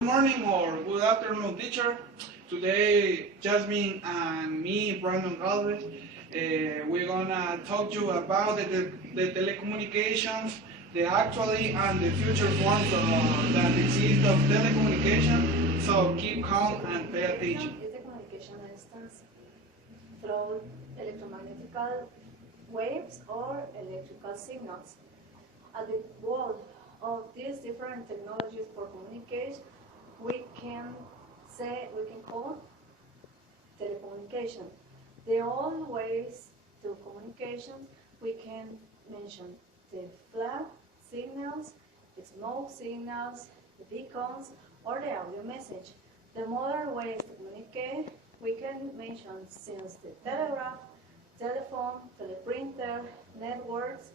Good morning or good afternoon, teacher. Today, Yasmin and me, Brandon Galvez, we're gonna talk to you about the telecommunications, the actually and the future forms that exist of telecommunication. So keep calm and pay attention. Is the communication instance through electromagnetic waves or electrical signals. At the world of these different technologies for communication, we can call telecommunication. The old ways to communication, we can mention the flat signals, the smoke signals, the beacons, or the audio message. The modern ways to communicate, we can mention since the telegraph, telephone, teleprinter, networks,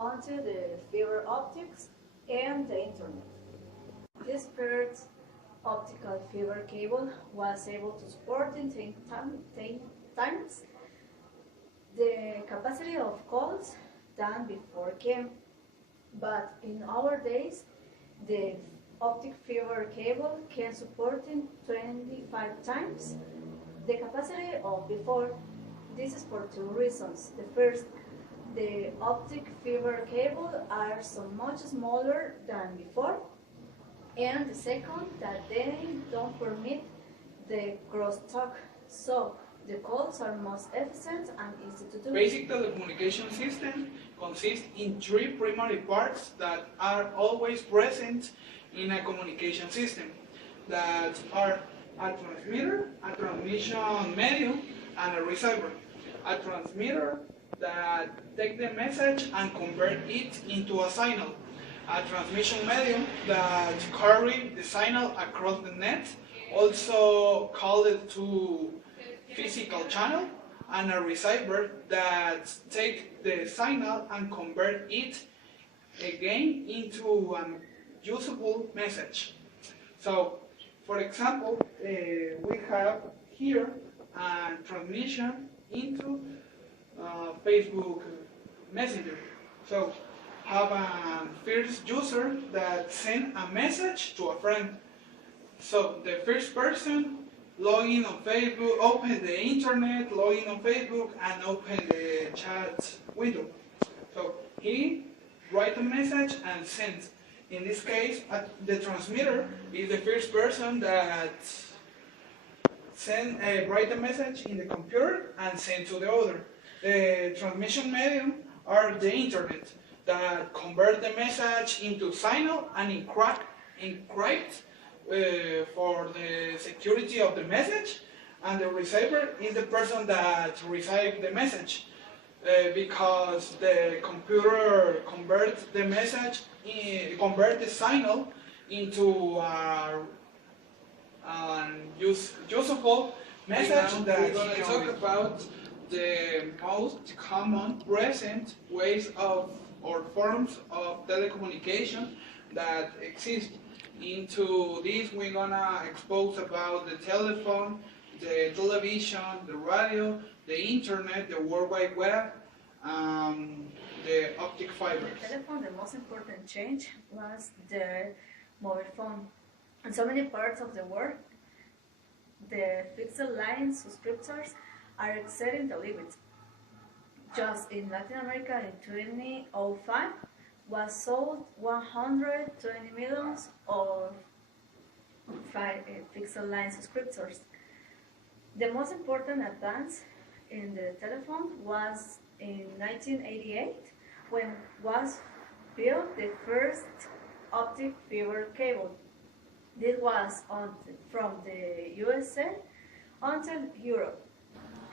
onto the fiber optics and the internet. This first optical fiber cable was able to support in 10 times the capacity of calls than before came. But in our days, the optic fiber cable can support in 25 times the capacity of before. This is for two reasons. The first, the optic fiber cable are so much smaller than before, and the second, that they don't permit the crosstalk, so the calls are most efficient and easy to do. Basic telecommunication system consists in three primary parts that are always present in a communication system, that are a transmitter, a transmission medium, and a receiver. A transmitter that takes the message and convert it into a signal. A transmission medium that carry the signal across the net, also called to physical channel, and a receiver that take the signal and convert it again into a usable message. So, for example, we have here a transmission into Facebook Messenger. So, have a first user that send a message to a friend. So the first person log in on Facebook, open the internet, log in on Facebook, and open the chat window. So he write a message and sends. In this case, the transmitter is the first person that write a message in the computer and send to the other. The transmission medium are the internet that convert the message into signal and encrypt for the security of the message, and the receiver is the person that receives the message because the computer converts the message, convert the signal into useful message. Now that we're going to talk about the most common present ways of or forms of telecommunication that exist. Into this, we're gonna expose about the telephone, the television, the radio, the internet, the World Wide Web, the optic fibers. The telephone, the most important change was the mobile phone. In so many parts of the world, the fixed line subscriptors are exceeding the limits. Just in Latin America in 2005 was sold 120 million of fixed line subscriptors. The most important advance in the telephone was in 1988 when was built the first optic fiber cable. This was from the USA until Europe.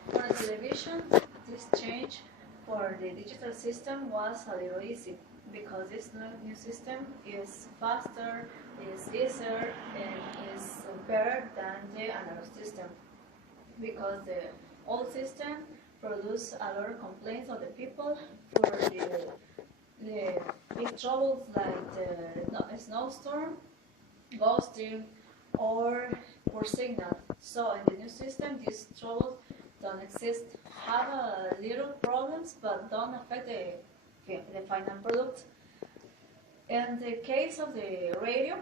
For the television, this change for the digital system was a little easy because this new system is faster, is easier, and is better than the analog system. Because the old system produced a lot of complaints of the people for the big troubles like the snowstorm, ghosting, or poor signal. So in the new system, these troubles don't exist. Have a little problems, but don't affect the final product. In the case of the radio,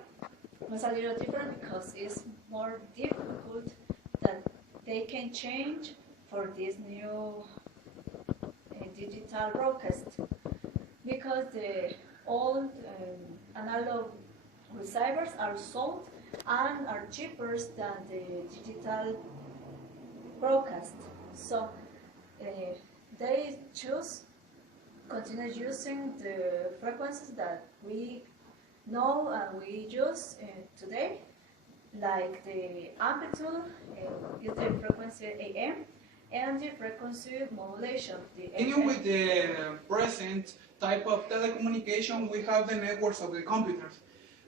was a little different because it's more difficult that they can change for this new digital broadcast because the old analog receivers are sold and are cheaper than the digital broadcast. So they choose continue using the frequencies that we know and we use today, like the amplitude is the frequency AM and the frequency modulation. Continuing with the present type of telecommunication, we have the networks of the computers.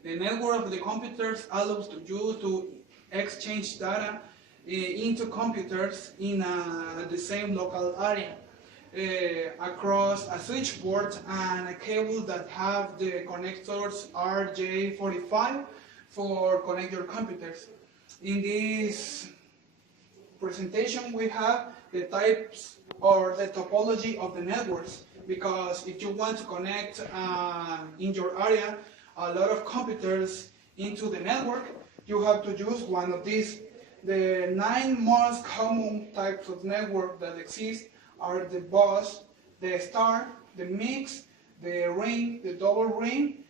The network of the computers allows you to exchange data into computers in the same local area. Across a switchboard and a cable that have the connectors RJ45 for connect your computers. In this presentation we have the types or the topology of the networks, because if you want to connect in your area a lot of computers into the network, you have to use one of these. The 9 most common types of network that exist are the bus, the star, the mix, the ring, the double ring,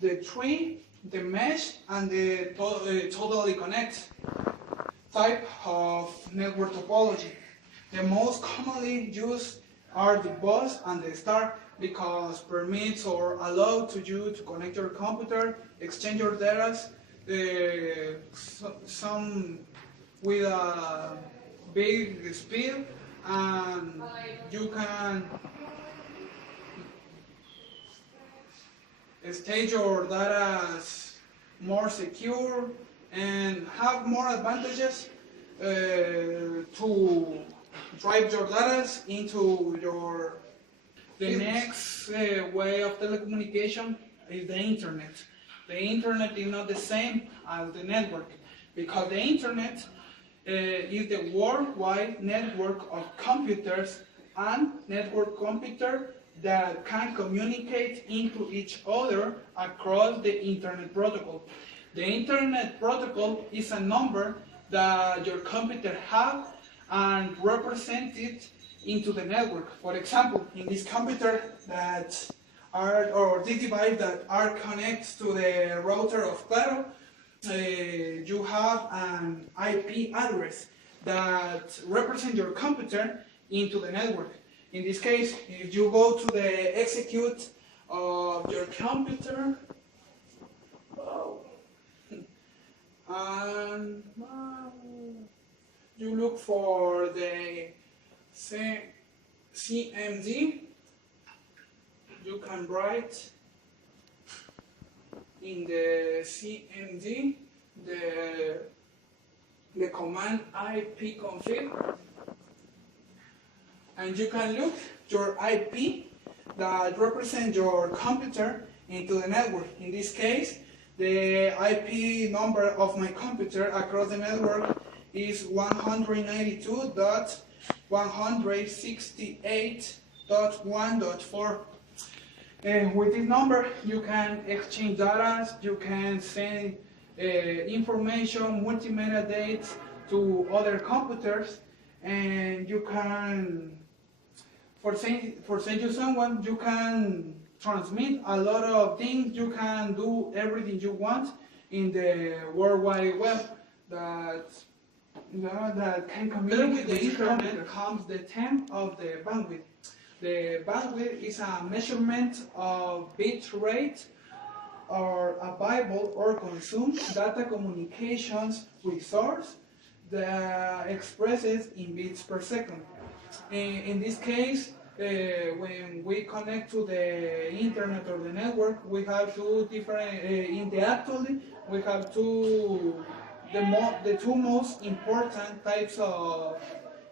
the tree, the mesh, and the totally connect type of network topology. The most commonly used are the bus and the star because permits or allow to you to connect your computer, exchange your data, some with a big speed, and you can stage your data more secure and have more advantages to drive your data into your. The next way of telecommunication is the internet. The internet is not the same as the network because the internet is the worldwide network of computers and network computer that can communicate into each other across the internet protocol. The internet protocol is a number that your computer has and represent it into the network. For example, in this computer that are, or this device that are connected to the router of Claro, you have an IP address that represents your computer into the network. In this case, if you go to the execute of your computer, and you look for the CMD, you can write in the CMD the command ipconfig, and you can look your IP that represents your computer into the network. In this case, the IP number of my computer across the network is 192.168.1.4. With this number, you can exchange data, you can send information, multimedia data to other computers, and you can, for send you someone, you can transmit a lot of things, you can do everything you want in the World Wide Web that can communicate with the internet. Comes the term of the bandwidth. The bandwidth is a measurement of bit rate or available or consumed data communications resource that expresses in bits per second. In this case, when we connect to the internet or the network, we have two different, actually, we have the two most important types of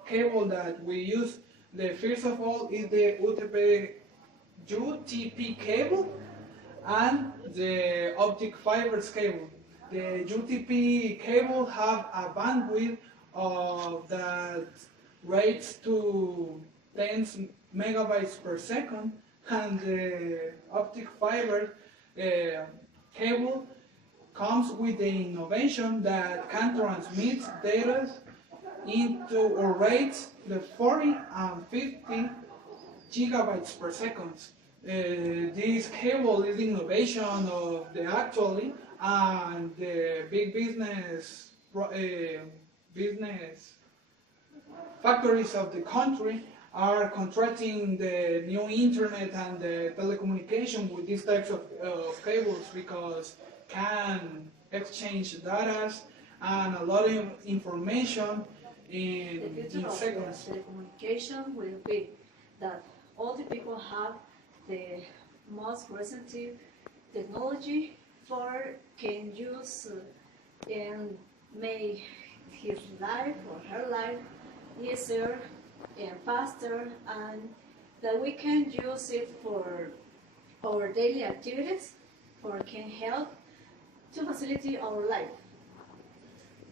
cable that we use. The first of all is the UTP cable and the optic fibers cable. The UTP cable have a bandwidth of that rates to 10 megabytes per second, and the optic fiber cable comes with the innovation that can transmit data into or rates the 40 and 50 gigabytes per second. This cable is the innovation of the actually and the big business factories of the country are contracting the new internet and the telecommunication with these types of cables because can exchange data and a lot of information The future in of seconds. telecommunication will be that all the people have the most recent technology for can use and make his life or her life easier and faster, and that we can use it for our daily activities or can help to facilitate our life.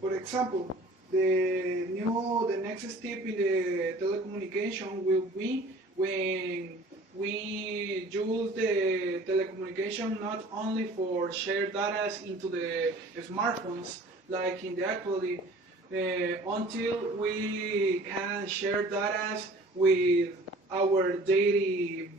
For example, the next step in the telecommunication will be when we use the telecommunication not only for share data into the smartphones, like in the actually, until we can share data with our daily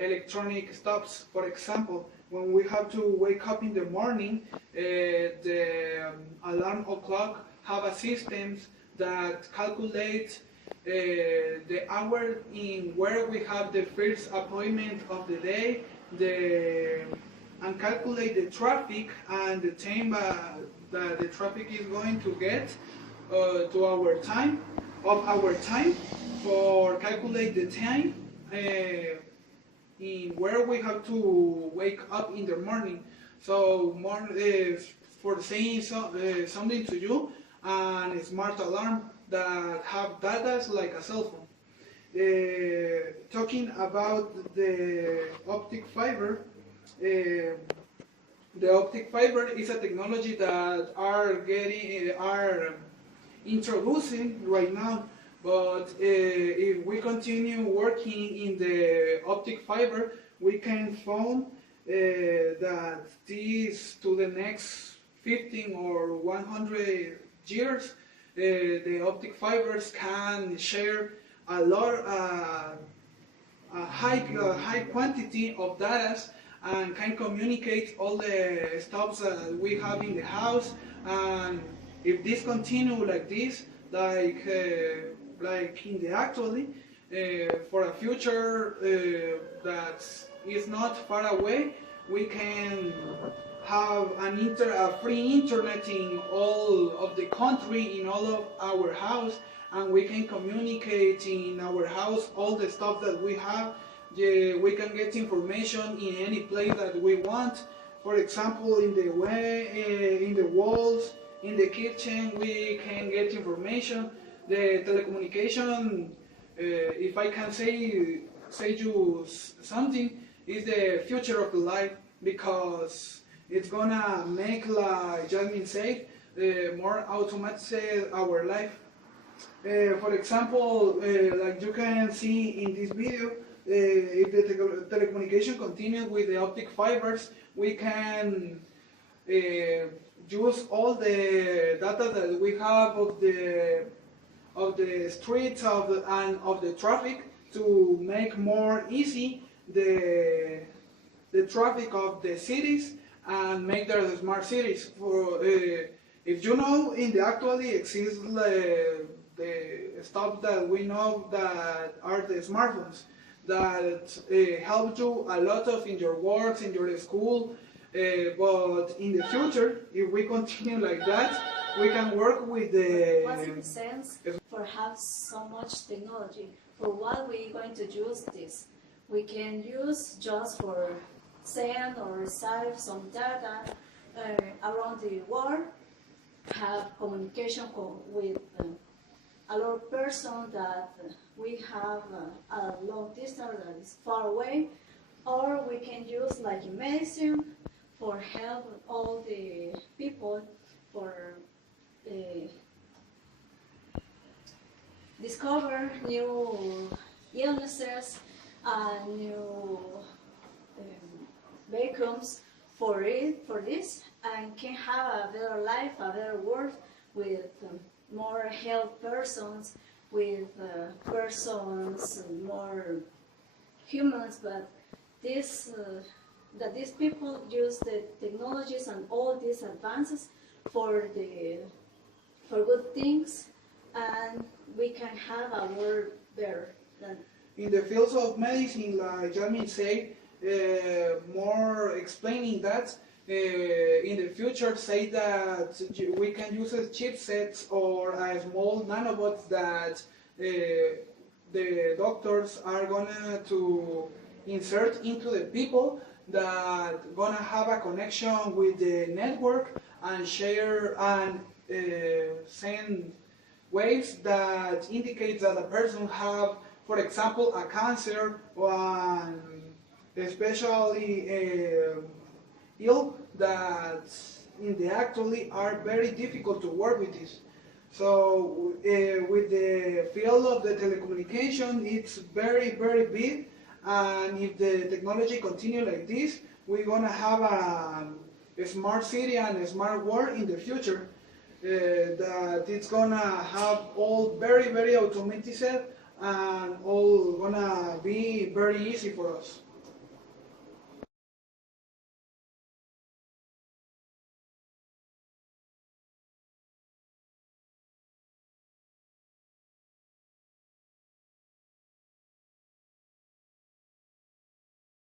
electronic stops. For example, when we have to wake up in the morning, the alarm clock have a system that calculates the hour in where we have the first appointment of the day, and calculate the traffic and the time that the traffic is going to get to our time for calculate the time in where we have to wake up in the morning. So for saying something to you, and a smart alarm that have data like a cell phone. Talking about the optic fiber, the optic fiber is a technology that are introducing right now. But if we continue working in the optic fiber, we can find that this to the next 15 or 100 years, the optic fibers can share a lot, a high quantity of data and can communicate all the stuff that we have in the house. And if this continue like this, like in the actually, for a future that is not far away, we can have a free internet in all of the country, in all of our house, and we can communicate in our house all the stuff that we have. We can get information in any place that we want. For example, in the way, in the walls, in the kitchen, we can get information. The telecommunication, if I can say you something, is the future of the life, because it's gonna make, like Yasmin said, more automatic our life. For example, like you can see in this video, if the telecommunication continues with the optic fibers, we can use all the data that we have of the streets and of the traffic to make more easy the traffic of the cities and make them smart cities. For if you know, in the actually exists the stuff that we know that are the smartphones that help you a lot of in your works, in your school. But in the future, if we continue like that, we can work with the. What's the sense for have so much technology? For what we going to use this? We can use just for send or receive some data around the world, have communication with a lot of person that we have a long distance that is far away, or we can use like in medicine for help all the people for discover new illnesses and new vacuums for this, and can have a better life, a better world with more health persons, with persons more humans, but this that these people use the technologies and all these advances for good things, and we can have a world better than. In the fields of medicine, like Yasmin said, more explaining that in the future, say that we can use chipsets or small nanobots that the doctors are gonna to insert into the people that gonna have a connection with the network and share and send waves that indicate that a person have, for example, a cancer or especially ill that in the actually are very difficult to work with this. So with the field of the telecommunication, it's very, very big, and if the technology continue like this, we're gonna have a smart city and a smart world in the future. That it's gonna have all very, very automated and all gonna be very easy for us.